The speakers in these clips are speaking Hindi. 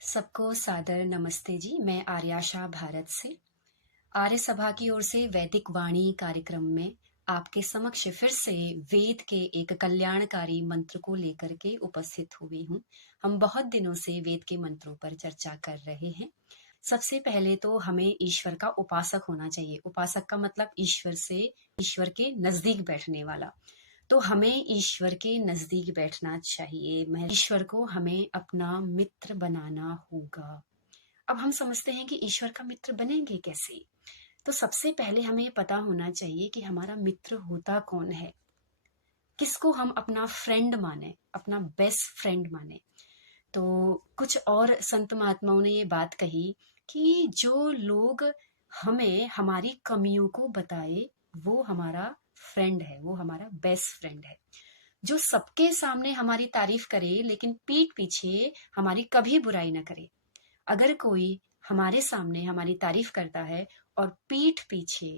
सबको सादर नमस्ते जी। मैं आर्याशा भारत से आर्य सभा की ओर से वैदिक वाणी कार्यक्रम में आपके समक्ष फिर से वेद के एक कल्याणकारी मंत्र को लेकर के उपस्थित हुई हूँ। हम बहुत दिनों से वेद के मंत्रों पर चर्चा कर रहे हैं। सबसे पहले तो हमें ईश्वर का उपासक होना चाहिए। उपासक का मतलब ईश्वर के नजदीक बैठने वाला। तो हमें ईश्वर के नजदीक बैठना चाहिए। ईश्वर को हमें अपना मित्र बनाना होगा। अब हम समझते हैं कि ईश्वर का मित्र बनेंगे कैसे। तो सबसे पहले हमें ये पता होना चाहिए कि हमारा मित्र होता कौन है, किसको हम अपना फ्रेंड माने, अपना बेस्ट फ्रेंड माने। तो कुछ और संत महात्माओं ने ये बात कही कि जो लोग हमें हमारी कमियों को बताए वो हमारा फ्रेंड है, वो हमारा बेस्ट फ्रेंड है। जो सबके सामने हमारी तारीफ करे लेकिन पीठ पीछे हमारी कभी बुराई ना करे। अगर कोई हमारे सामने हमारी तारीफ करता है और पीठ पीछे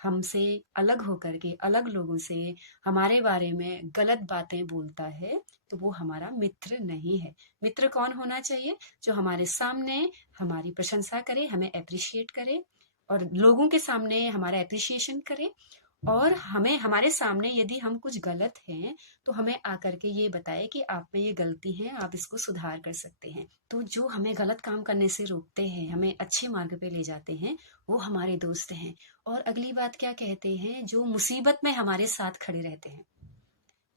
हमसे अलग होकर के अलग लोगों से हमारे बारे में गलत बातें बोलता है तो वो हमारा मित्र नहीं है। मित्र कौन होना चाहिए? जो हमारे सामने हमारी प्रशंसा करे, हमें अप्रिशिएट करे और लोगों के सामने हमारा अप्रिशिएशन करे, और हमें हमारे सामने यदि हम कुछ गलत हैं तो हमें आकर के ये बताए कि आप में ये गलती है, आप इसको सुधार कर सकते हैं। तो जो हमें गलत काम करने से रोकते हैं, हमें अच्छे मार्ग पे ले जाते हैं, वो हमारे दोस्त हैं। और अगली बात क्या कहते हैं, जो मुसीबत में हमारे साथ खड़े रहते हैं।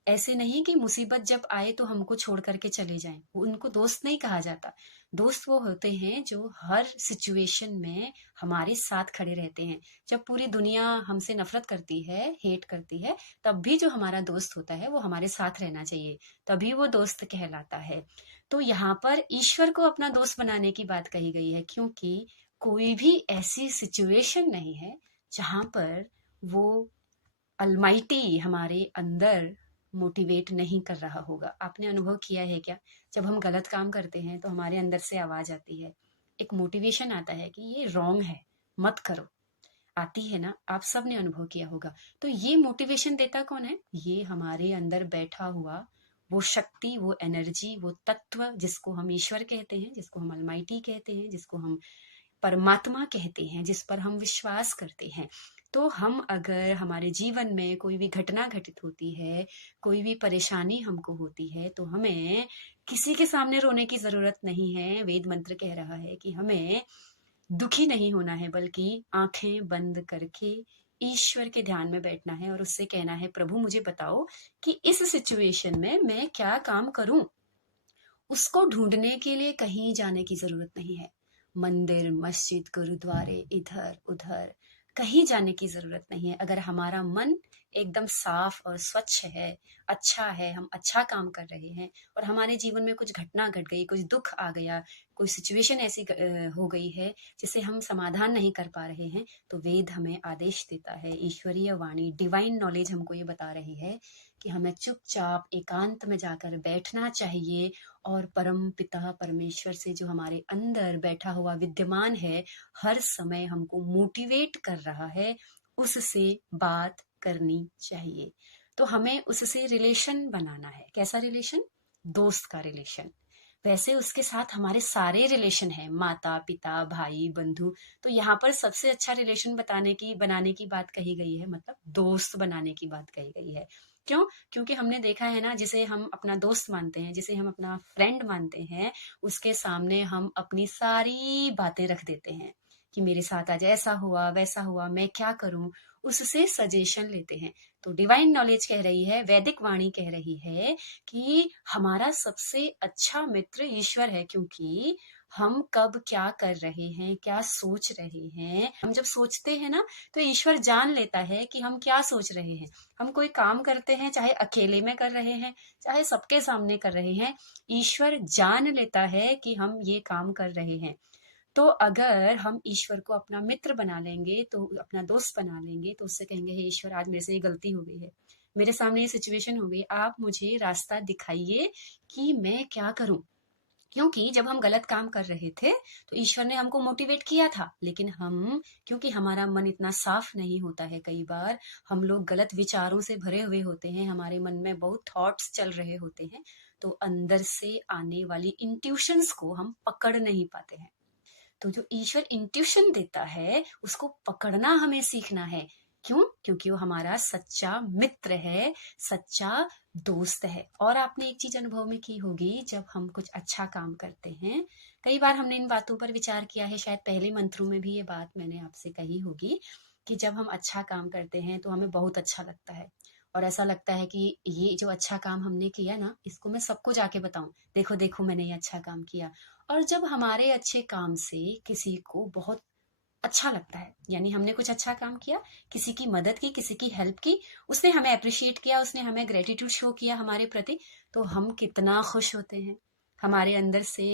ऐसे नहीं कि मुसीबत जब आए तो हमको छोड़ करके चले जाएं, वो उनको दोस्त नहीं कहा जाता। दोस्त वो होते हैं जो हर सिचुएशन में हमारे साथ खड़े रहते हैं। जब पूरी दुनिया हमसे नफरत करती है, हेट करती है, तब भी जो हमारा दोस्त होता है वो हमारे साथ रहना चाहिए, तभी वो दोस्त कहलाता है। तो यहाँ पर ईश्वर को अपना दोस्त बनाने की बात कही गई है, क्योंकि कोई भी ऐसी सिचुएशन नहीं है जहां पर वो अलमाइटी हमारे अंदर मोटिवेट नहीं कर रहा होगा। आपने अनुभव किया है क्या? जब हम गलत काम करते हैं तो हमारे अंदर से आवाज आती है, एक मोटिवेशन आता है कि ये रॉन्ग है, मत करो। आती है ना? आप सब ने अनुभव किया होगा। तो ये मोटिवेशन देता कौन है? ये हमारे अंदर बैठा हुआ वो शक्ति, वो एनर्जी, वो तत्व जिसको हम ईश्वर कहते हैं, जिसको हम अलमाइटी कहते हैं, जिसको हम परमात्मा कहते हैं, जिस पर हम विश्वास करते हैं। तो हम अगर हमारे जीवन में कोई भी घटना घटित होती है, कोई भी परेशानी हमको होती है, तो हमें किसी के सामने रोने की जरूरत नहीं है। वेद मंत्र कह रहा है कि हमें दुखी नहीं होना है, बल्कि आंखें बंद करके ईश्वर के ध्यान में बैठना है और उससे कहना है, प्रभु मुझे बताओ कि इस सिचुएशन में मैं क्या काम करूं। उसको ढूंढने के लिए कहीं जाने की जरूरत नहीं है। मंदिर, मस्जिद, गुरुद्वारे, इधर उधर कहीं जाने की जरूरत नहीं है। अगर हमारा मन एकदम साफ और स्वच्छ है, अच्छा है, हम अच्छा काम कर रहे हैं और हमारे जीवन में कुछ घटना घट गई, कुछ दुख आ गया, कोई सिचुएशन ऐसी हो गई है जिसे हम समाधान नहीं कर पा रहे हैं, तो वेद हमें आदेश देता है, ईश्वरीय वाणी, डिवाइन नॉलेज हमको ये बता रही है कि हमें चुपचाप एकांत में जाकर बैठना चाहिए और परम पिता परमेश्वर से, जो हमारे अंदर बैठा हुआ विद्यमान है, हर समय हमको मोटिवेट कर रहा है, उससे बात करनी चाहिए। तो हमें उससे रिलेशन बनाना है। कैसा रिलेशन? दोस्त का रिलेशन। वैसे उसके साथ हमारे सारे रिलेशन हैं, माता पिता भाई बंधु। तो यहाँ पर सबसे अच्छा रिलेशन बनाने की बात कही गई है, मतलब दोस्त बनाने की बात कही गई है। क्यों? क्योंकि हमने देखा है ना, जिसे हम अपना दोस्त मानते हैं, जिसे हम अपना फ्रेंड मानते हैं, उसके सामने हम अपनी सारी बातें रख देते हैं कि मेरे साथ आज ऐसा हुआ, वैसा हुआ, मैं क्या करूं। उससे सजेशन लेते हैं। तो डिवाइन नॉलेज कह रही है, वैदिक वाणी कह रही है कि हमारा सबसे अच्छा मित्र ईश्वर है, क्योंकि हम कब क्या कर रहे हैं, क्या सोच रहे हैं, हम जब सोचते हैं ना, तो ईश्वर जान लेता है कि हम क्या सोच रहे हैं। हम कोई काम करते हैं, चाहे अकेले में कर रहे हैं, चाहे सबके सामने कर रहे हैं, ईश्वर जान लेता है कि हम ये काम कर रहे हैं। तो अगर हम ईश्वर को अपना मित्र बना लेंगे, तो अपना दोस्त बना लेंगे, तो उससे कहेंगे, हे ईश्वर, आज मेरे से ये गलती हो गई है, मेरे सामने ये सिचुएशन हो गई, आप मुझे रास्ता दिखाइए कि मैं क्या करूं। क्योंकि जब हम गलत काम कर रहे थे तो ईश्वर ने हमको मोटिवेट किया था, लेकिन हम, क्योंकि हमारा मन इतना साफ नहीं होता है, कई बार हम लोग गलत विचारों से भरे हुए होते हैं, हमारे मन में बहुत थॉट्स चल रहे होते हैं, तो अंदर से आने वाली इंट्यूशंस को हम पकड़ नहीं पाते हैं। तो जो ईश्वर इंट्यूशन देता है उसको पकड़ना हमें सीखना है। क्यों? क्योंकि वो हमारा सच्चा मित्र है, सच्चा दोस्त है। और आपने एक चीज अनुभव में की होगी, जब हम कुछ अच्छा काम करते हैं, कई बार हमने इन बातों पर विचार किया है, शायद पहले मंत्रों में भी ये बात मैंने आपसे कही होगी, कि जब हम अच्छा काम करते हैं तो हमें बहुत अच्छा लगता है, और ऐसा लगता है कि ये जो अच्छा काम हमने किया ना, इसको मैं सबको जाके बताऊं, देखो देखो मैंने ये अच्छा काम किया। और जब हमारे अच्छे काम से किसी को बहुत अच्छा लगता है, यानी हमने कुछ अच्छा काम किया, किसी की मदद की, किसी की हेल्प की, उसने हमें अप्रिशिएट किया, उसने हमें ग्रेटिट्यूड शो किया हमारे प्रति, तो हम कितना खुश होते हैं। हमारे अंदर से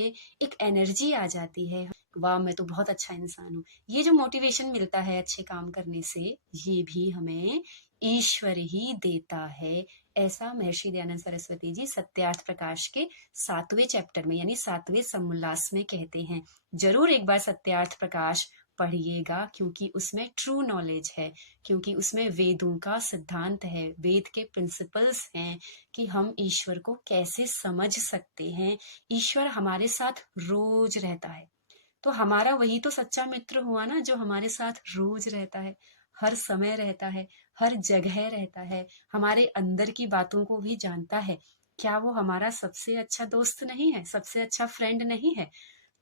एक एनर्जी आ जाती है, वाह मैं तो बहुत अच्छा इंसान हूँ। ये जो मोटिवेशन मिलता है अच्छे काम करने से, ये भी हमें ईश्वर ही देता है। ऐसा महर्षि दयानंद सरस्वती जी सत्यार्थ प्रकाश के 7वें चैप्टर में, यानी 7वें समुल्लास में कहते हैं। जरूर एक बार सत्यार्थ प्रकाश पढ़िएगा, क्योंकि उसमें ट्रू नॉलेज है, क्योंकि उसमें वेदों का सिद्धांत है, वेद के प्रिंसिपल्स हैं कि हम ईश्वर को कैसे समझ सकते हैं। ईश्वर हमारे साथ रोज रहता है, तो हमारा वही तो सच्चा मित्र हुआ ना, जो हमारे साथ रोज रहता है, हर समय रहता है, हर जगह रहता है, हमारे अंदर की बातों को भी जानता है। क्या वो हमारा सबसे अच्छा दोस्त नहीं है, सबसे अच्छा फ्रेंड नहीं है?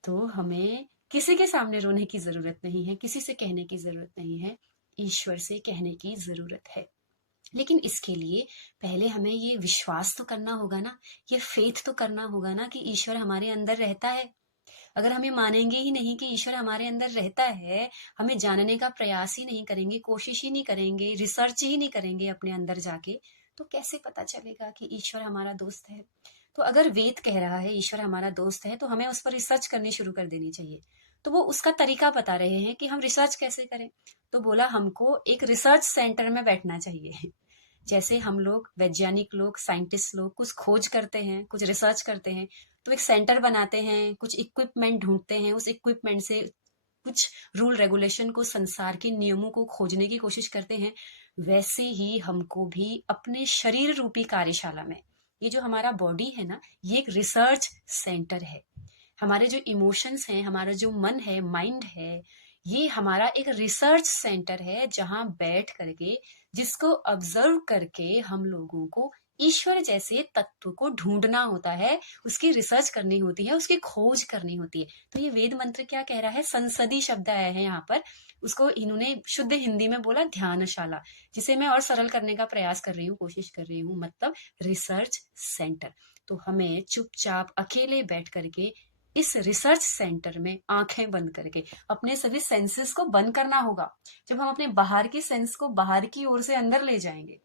तो हमें किसी के सामने रोने की जरूरत नहीं है, किसी से कहने की जरूरत नहीं है, ईश्वर से कहने की जरूरत है। लेकिन इसके लिए पहले हमें ये विश्वास तो करना होगा ना, ये फेथ तो करना होगा ना, कि ईश्वर हमारे अंदर रहता है। अगर हम ये मानेंगे ही नहीं कि ईश्वर हमारे अंदर रहता है, हमें जानने का प्रयास ही नहीं करेंगे, कोशिश ही नहीं करेंगे, रिसर्च ही नहीं करेंगे अपने अंदर जाके, तो कैसे पता चलेगा कि ईश्वर हमारा दोस्त है? तो अगर वेद कह रहा है ईश्वर हमारा दोस्त है, तो हमें उस पर रिसर्च करनी शुरू कर देनी चाहिए। तो वो उसका तरीका बता रहे हैं कि हम रिसर्च कैसे करें। तो बोला हमको एक रिसर्च सेंटर में बैठना चाहिए। जैसे हम लोग वैज्ञानिक लोग, साइंटिस्ट लोग कुछ खोज करते हैं, कुछ रिसर्च करते हैं, तो एक सेंटर बनाते हैं, कुछ इक्विपमेंट ढूंढते हैं, उस इक्विपमेंट से कुछ रूल रेगुलेशन को, संसार के नियमों को खोजने की कोशिश करते हैं। वैसे ही हमको भी अपने शरीर रूपी कार्यशाला में, ये जो हमारा बॉडी है ना, ये एक रिसर्च सेंटर है। हमारे जो इमोशंस हैं, हमारा जो मन है, माइंड है, ये हमारा एक रिसर्च सेंटर है, जहां बैठ करके, जिसको ऑब्जर्व करके हम लोगों को ईश्वर जैसे तत्व को ढूंढना होता है, उसकी रिसर्च करनी होती है, उसकी खोज करनी होती है। तो ये वेद मंत्र क्या कह रहा है? संसदी शब्द आया है यहाँ पर, उसको इन्होंने शुद्ध हिंदी में बोला ध्यानशाला, जिसे मैं और सरल करने का प्रयास कर रही हूँ, कोशिश कर रही हूँ, मतलब रिसर्च सेंटर। तो हमें चुपचाप अकेले बैठ करके इस रिसर्च सेंटर में आंखें बंद करके अपने सभी सेंसेस को बंद करना होगा। जब हम अपने बाहर की सेंस को बाहर की ओर से अंदर ले जाएंगे,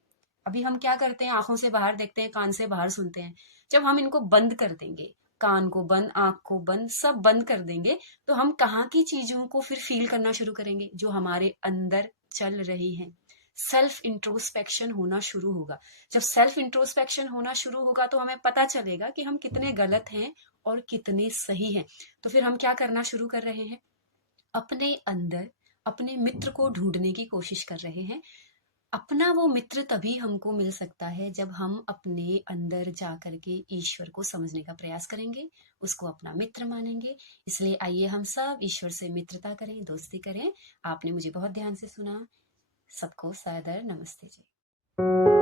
अभी हम क्या करते हैं, आंखों से बाहर देखते हैं, कान से बाहर सुनते हैं, जब हम इनको बंद कर देंगे, कान को बंद, आंख को बंद, सब बंद कर देंगे, तो हम कहाँ की चीजों को फिर फील करना शुरू करेंगे? जो हमारे अंदर चल रही हैं। सेल्फ इंट्रोस्पेक्शन होना शुरू होगा। जब सेल्फ इंट्रोस्पेक्शन होना शुरू होगा, तो हमें पता चलेगा कि हम कितने गलत हैं और कितने सही हैं। तो फिर हम क्या करना शुरू कर रहे हैं? अपने अंदर अपने मित्र को ढूंढने की कोशिश कर रहे हैं। अपना वो मित्र तभी हमको मिल सकता है जब हम अपने अंदर जा करके ईश्वर को समझने का प्रयास करेंगे, उसको अपना मित्र मानेंगे। इसलिए आइए हम सब ईश्वर से मित्रता करें, दोस्ती करें। आपने मुझे बहुत ध्यान से सुना। सबको सादर नमस्ते जी।